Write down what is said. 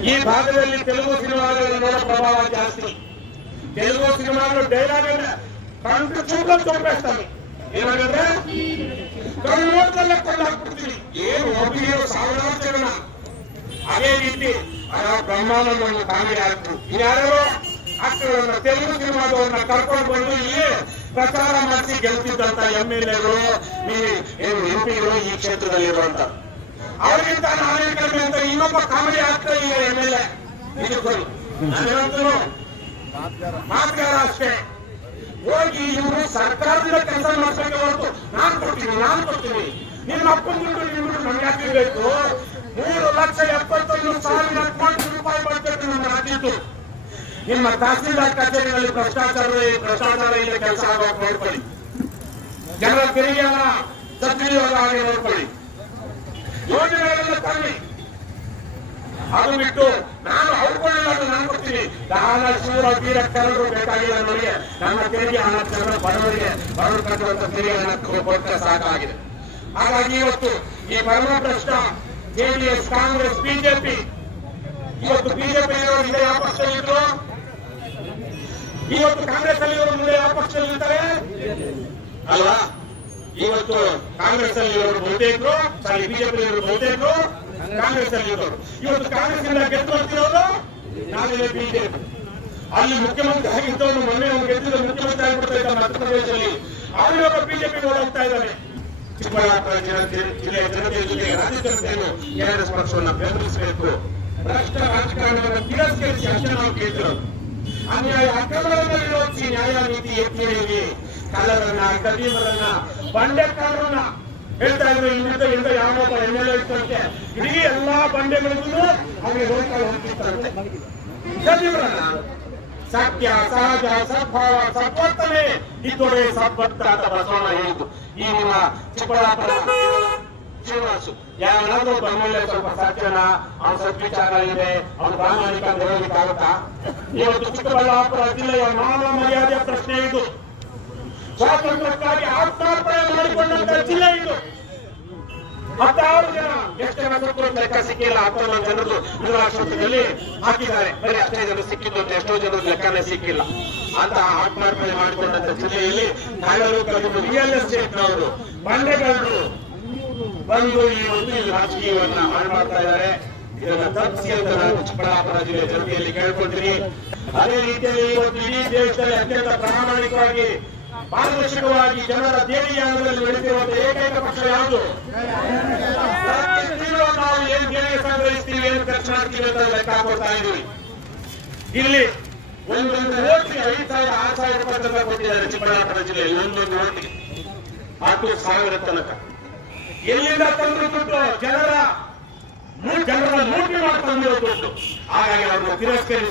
ಈ ಭಾಗದಲ್ಲಿ ತೆಲುಗು ಸಿನಿಮಾಗಳ ನೋಡೋ ಪ್ರಭಾವ ಜಾಸ್ತಿ తెలుగు సినిమాలో డైలాగ్ కంటి చూపులు చంపేస్తాను ఏమన్నా కన్నోట్ల ಕೊಂಡಾಕ್ಬಿಡ್ತೀನಿ ಏನು ಒಬ್ಬಿಗೆ ಸಾವಿರಾರು ಜನ ಅದೇ ರೀತಿ ಆ ಬ್ರಹ್ಮಾನಂದವನ್ನು ಕಾಮಿಡಿ ಆಗ್ತು ಇನ್ಯಾರೋ ಆಕ್ಟರ್ಗಳನ್ನ ತೆಲುಗು ಸಿನಿಮಾದವ್ರನ್ನ ಕರ್ಕೊಂಡು ಬಂದು ಇಲ್ಲಿ ಪ್ರಚಾರ ಮಾಡಿಸಿ ಗೆಲ್ತಿದ್ದಂತ ಎಂ ಎಲ್ ಎಗಳು ಏನು ಎಂ ಪಿಗಳು ಈ ಕ್ಷೇತ್ರದಲ್ಲಿರುವಂತ ಅವರಿಗಿಂತ ನಾನೇನ್ ಕಡಿಮೆ ಅಂತ ಇನ್ನೊಬ್ಬ ಕಾಮಿಡಿ ಆಗ್ತಾ ಈಗ ಎಂ ಎಲ್ ಎ ಮಾತುಗಾರ ಅಷ್ಟೇ. ಹೋಗಿ ಇವರು ಸರ್ಕಾರದಿಂದ ಕೆಲಸ ಮಾಡ್ಬೇಕು ಹೊರತು ನಾನು ಕೊಡ್ತೀನಿ ನಾನು ಕೊಡ್ತೀನಿ. ನಿಮ್ಮ ಅಪ್ಪನ ದುಡ್ಡು ನಿಮ್ಮ ನಮ್ಗೆ ಹಾಕಿರ್ಬೇಕು ಮೂರು ಲಕ್ಷ ಎಪ್ಪತ್ತೊಂದು ಸಾವಿರ ಕೋಟಿ ರೂಪಾಯಿ ಬಡ್ಜೆಟ್ ನಮ್ಮ ರಾಜ್ಯದ್ದು ನಿಮ್ಮ ತಹಸೀಲ್ದಾರ್ ಕಚೇರಿಗಳಲ್ಲಿ ಭ್ರಷ್ಟಾಚಾರ ಭ್ರಷ್ಟಾಚಾರ ಇಲ್ಲ ಕೆಲಸ ಆಗೋಕೆ ನೋಡ್ಕೊಳ್ಳಿ. ಜನರ ತೆರಿಗೆಯನ್ನ ಸಕ್ರಿಯವಾಗಿ ನೋಡ್ಕೊಳ್ಳಿ. ಯೋಜನೆಗಳನ್ನು ತನ್ನಿ. ಅದು ಬಿಟ್ಟು ನಾನು ಅವ್ರುಗಳಿಲ್ಲ ಅದು ನಾನು ಕೊಡ್ತೀನಿ. ದಾನ, ಶೂರ, ವೀರ, ಕರಡು ಬೇಕಾಗಿಲ್ಲ ನನಗೆ ನನ್ನ ತೆರಿಗೆ ಹಣ ಬಡವರಿಗೆ ಬಡವರು ಕಟ್ಟುವಂತ ತೆರಿಗೆ ಹಣ ಕೊಟ್ಟರೆ ಸಾಕಾಗಿದೆ. ಹಾಗಾಗಿ ಇವತ್ತು ಈ ಪರಮ ಪ್ರಶ್ನ ಜೆಡಿಎಸ್, ಕಾಂಗ್ರೆಸ್, ಬಿಜೆಪಿ, ಇವತ್ತು ಬಿಜೆಪಿ ಇದೆ ಯಾವ ಪಕ್ಷದಲ್ಲಿದ್ರು ಇವತ್ತು ಕಾಂಗ್ರೆಸ್ ಅಲ್ಲಿ ಇವರು ಮುಂದೆ ಯಾವ ಪಕ್ಷದಲ್ಲಿರ್ತಾರೆ ಅಲ್ವಾ? ಇವತ್ತು ಕಾಂಗ್ರೆಸ್ ಅಲ್ಲಿ ಇವರು ಬಹುತೇಕರು ಸಾರಿ ಬಿಜೆಪಿ ಇವರು ಬಹುತೇಕರು ಕಾಂಗ್ರೆಸ್ ಅಲ್ಲಿ ಇರೋರು. ಇವತ್ತು ಕಾಂಗ್ರೆಸ್ ಗೆದ್ದು ಬರ್ತಿರೋರು ನಾಳೆ ಬಿಜೆಪಿ. ಅಲ್ಲಿ ಮುಖ್ಯಮಂತ್ರಿ ಆಗಿದ್ದವನು ಮೊನ್ನೆ ಅವ್ರು ಗೆದ್ದಿದ್ದ ಮುಖ್ಯಮಂತ್ರಿ ಆಗಿಬಿಡ್ತಾ ಇದ್ದ ಮಧ್ಯಪ್ರದೇಶದಲ್ಲಿ ಅವರು ಇವಾಗ ಬಿಜೆಪಿ ಓಡೋಗ್ತಾ ಇದ್ದಾರೆ. ಚಿಕ್ಕಬಳ್ಳಾಪುರ ಜನತೆ ಜಿಲ್ಲೆಯ ಜನತೆಯ ಜೊತೆ ರಾಜ್ಯ ಜನತೆಯನ್ನು ಕೆಆರ್ಎಸ್ ಪಕ್ಷವನ್ನು ಬೆಂಬಲಿಸಬೇಕು. ಭ್ರಷ್ಟ ರಾಜಕಾರಣವನ್ನು ತಿರಸ್ಕರಿಸಿ ಅಷ್ಟೇ ನಾವು ಕೇಳ್ತಿರೋದು. ಅನ್ಯಾಯ ಅಕ್ರಮಗಳನ್ನು ವಿರೋಧಿಸಿ ನ್ಯಾಯ ನೀತಿ ಎತ್ತಿ ಕಲ್ಲರನ್ನ ಕಳ್ಳರನ್ನ ಕದೀಮರನ್ನ ಬಂಡೆಕಾರರನ್ನ ಹೇಳ್ತಾ ಇದ್ರು ಇಲ್ಲಿಂದ ಇಂದ ಯಾವ ಎಂ ಎಲ್ ಎ ಇಡೀ ಎಲ್ಲಾ ಬಂಡೆಗಳಿಗೂ ಅವರಿಗೆ ಹೋಗ್ತಾ ಹೋಗ್ತಿರ್ತಾರೆ ಸತ್ಯ, ಸಹಜ, ಸದ್ಭಾವ, ಸದ್ವರ್ತನೆ. ಇದ್ದೊಡೆ ಸದ್ಭಕ್ತ ಅಂತ ಬಸವಣ್ಣ ಹೇಳಿದ್ದು. ಈ ನಿಮ್ಮ ಚಿಕ್ಕಬಳ್ಳಾಪುರ ಶ್ರೀನಿವಾಸು. ಯಾವನಾದ್ರೂ ಒಬ್ಬ ಎಂ ಎಲ್ ಎ ಸ್ವಲ್ಪ ಸತ್ಯನ ಅವನ ಸದ್ವಿಚಾರ ಇದೆ ಅವನ ಪ್ರಾಮಾಣಿಕ ಅಂತ ಇವತ್ತು ಚಿಕ್ಕಬಳ್ಳಾಪುರ ಜಿಲ್ಲೆಯ ಮಾನವ ಮರ್ಯಾದೆಯ ಪ್ರಶ್ನೆ ಇದು. ಸ್ವಾತಂತ್ರ್ಯಕ್ಕಾಗಿ ಆತ್ಮಾರ್ಪಣೆ ಮಾಡಿಕೊಂಡಂತ ಜಿಲ್ಲೆ ಇದು. ಹತ್ತಾರು ಜನ, ಎಷ್ಟು ಜನ ಸತ್ತು ಲೆಕ್ಕ ಸಿಕ್ಕಿಲ್ಲ ಹತ್ತೊಂಬತ್ತು ಜನರು ನಿರಾಶ್ರಮದಲ್ಲಿ ಹಾಕಿದ್ದಾರೆ. ಬರೀ ಅಷ್ಟೇ ಜನ ಸಿಕ್ಕಿದ್ದು ಅಂತ ಎಷ್ಟೋ ಜನರು ಲೆಕ್ಕನೇ ಸಿಕ್ಕಿಲ್ಲ. ಅಂತ ಆತ್ಮಾರ್ಪಣೆ ಮಾಡಿಕೊಂಡಂತ ಜಿಲ್ಲೆಯಲ್ಲಿ ಕಲಿತು ರಿಯಲ್ ಎಸ್ಟೇಟ್ನವರು ಬಂಡೆಗಳು ಬಂದು ಈ ಒಂದು ರಾಜಕೀಯವನ್ನ ಹಾಳು ಮಾಡ್ತಾ ಇದ್ದಾರೆ. ಇದನ್ನ ತಪ್ಪಿಸಿ ಅಂತ ನಾನು ಚಿಕ್ಕಬಳ್ಳಾಪುರ ಜಿಲ್ಲೆ ಜನತೆಯಲ್ಲಿ ಕೇಳ್ಕೊಂಡಿರಿ ಅದೇ ರೀತಿಯಲ್ಲಿ ಇವತ್ತು ಇಡೀ ದೇಶದಲ್ಲಿ ಅತ್ಯಂತ ಪ್ರಾಮಾಣಿಕವಾಗಿ ಪಾರದರ್ಶಕವಾಗಿ ಜನರ ದೇಣಿಗೆಯಾಗದಲ್ಲಿ ನಡೆಸಿರುವಂತಹ ಏಕೈಕ ಪಕ್ಷ ಯಾವುದು? ನಾವು ಏನ್ ದೇಣಿಗೆ ಸಂಗ್ರಹಿಸ್ತೀವಿ ಏನು ಖರ್ಚು ಮಾಡ್ತೀವಿ ಅಂತ ಲೆಕ್ಕ ಕೊಡ್ತಾ ಇದ್ದೀವಿ. ಇಲ್ಲಿ ಒಂದೊಂದು ಓಟಿಗೆ ಐದು ಸಾವಿರ, ಆರು ಸಾವಿರ ರೂಪಾಯಿ ತನಕ ಕೊಟ್ಟಿದ್ದಾರೆ ಚಿಕ್ಕಬಳ್ಳಾಪುರ ಜಿಲ್ಲೆಯಲ್ಲಿ, ಒಂದೊಂದು ಓಟಿಗೆ. ಹತ್ತು ಸಾವಿರ ತನಕ. ಎಲ್ಲಿಂದ ತಂದ್ರು ದುಡ್ಡು? ಜನರ ಜನರ ಲೂಟಿ ಮಾಡಿ ತಂದಿರೋ ದುಡ್ಡು. ಹಾಗಾಗಿ ಅವ್ರನ್ನ ತಿರಸ್ಕರಿಸಿ